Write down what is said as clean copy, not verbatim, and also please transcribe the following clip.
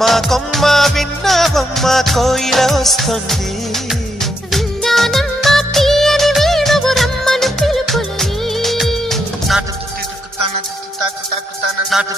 కొమ్మ కొమ్మ విన్నావమ్మ కోయిల వస్తుంది. విన్నానమ్మా తీయని వేణువు రమ్మను పిలుపులని. నాటు తాకు తాకు తాకు నాటు